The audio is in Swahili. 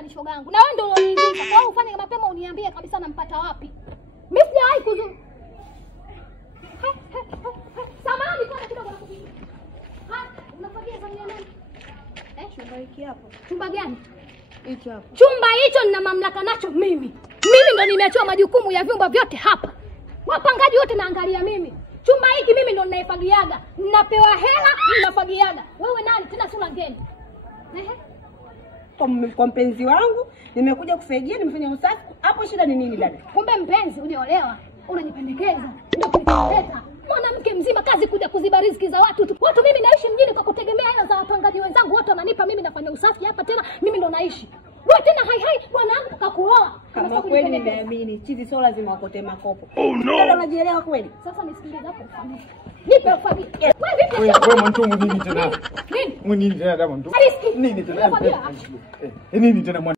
Ni shoga yangu. Na wewe ndio unaniridhisha. Kwa hiyo ufanye mapema uniambie kabisa nampata wapi. Mimi sijawahi kuzuru. Samahani kwa kidogo nakupigia. Unafagia samia nani? Chumba hiki hapo. Chumba gani? Hicho hapo. Chumba hicho nina mamlaka nacho mimi. Mimi ndo nimeachiwa majukumu ya vyumba vyote hapa. Wapangaji wote naangalia mimi. Chumba hiki mimi ndo ninaifagiaga. Ninapewa hela, ninafagiaga. Wewe nani tena sura ngeni? Kwa mpenzi wangu nimekuja kufagia, nimefanya usafi. Hapo shida ni nini dada? Kumbe mpenzi uniolewa, unanipendekeza. Ndio kileta. Mwanamke mzima kazi kuja kuziba riziki za watu tu. Watu mimi naishi mjini kwa kutegemea hela za wapangaji wenzangu, wote wananipa mimi nafanya usafi hapa tena mimi ndo naishi. Wewe tena hai bwanangu kakuoa. Kama kweli nimeamini, chizi sio lazima wakote makopo. Oh no. Dada unajielewa kweli? Sasa nisikilize hapo ufanye. Nipe ufanye. Wewe vipi? Wewe mwanzo nini tena? Nini? Nini tena dada mwanzo? Nini tena? Nini tena mwanzo?